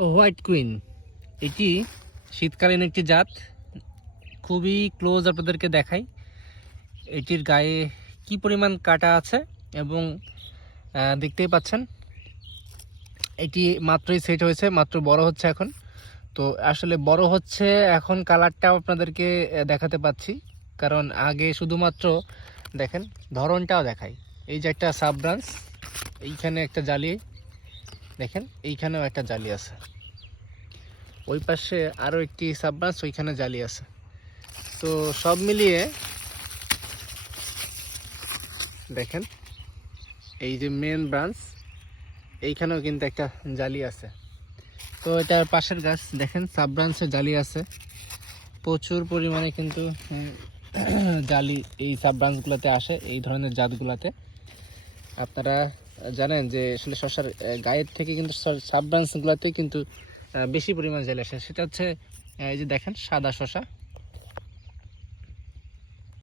White queen. এটি শীতকালীন একটি জাত। খুবই ক্লোজ আপনাদেরকে দেখাই। এটির গায়ে কি পরিমাণ কাটা আছে এবং দেখতেই পাচ্ছেন। এটি মাত্রই সেট হয়েছে, মাত্র বড় হচ্ছে এখন। তো আসলে বড় হচ্ছে এখন কালারটাও আপনাদেরকে দেখাতে পাচ্ছি। কারণ আগে শুধুমাত্র, দেখেন, ধরনটাও দেখাই। এই যে একটা সাব ব্রাঞ্চ এইখানে একটা জালি। দেখেন, এইখানেও একটা জালি আছে। ওই পাশে আরও একটি সাব ব্রাঞ্চ ওইখানে জালি আছে। তো সব মিলিয়ে দেখেন, এই যে মেন ব্রাঞ্চ এইখানেও কিন্তু একটা জালি আছে। তো এটার পাশের গাছ, দেখেন সাব ব্রাঞ্চে জালি আছে। প্রচুর পরিমাণে কিন্তু জালি এই সাব ব্রাঞ্চগুলোতে আসে, এই ধরনের জাতগুলোতে। আপনারা জানেন যে আসলে শশার গায়ের থেকে কিন্তু সাব ব্রাঞ্চগুলোতে কিন্তু বেশি পরিমাণ জেলে আসে। সেটা হচ্ছে এই যে দেখেন সাদা শশা।